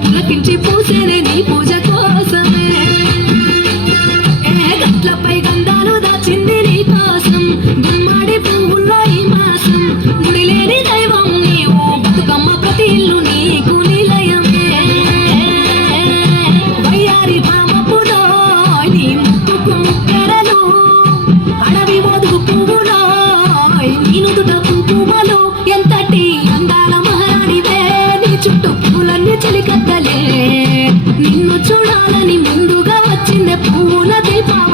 పులకించి పూసేనే నీ పూజ కోసమే గట్లపై గంధాలు దాచింది నీ కోసం గుమ్మాడి పువ్వుల్లో ఈ మాసం ముడిలేని దైవం నీవు బతుకమ్మ ప్రతి ఇల్లు నీకు నిలయమే వయ్యారి పామపులో నీ ముక్కుకు ముక్కెరలు అడవి మోదుగు పువ్వులో నీ నుదుట కుంకుమలు ఎంతటి అందాల మహారాణివే నీ చుట్టూ పువ్వులన్నీ చెలికత్తలే నిన్ను చూడాలని ముందుగా వచ్చిందే పువ్వుల దీపం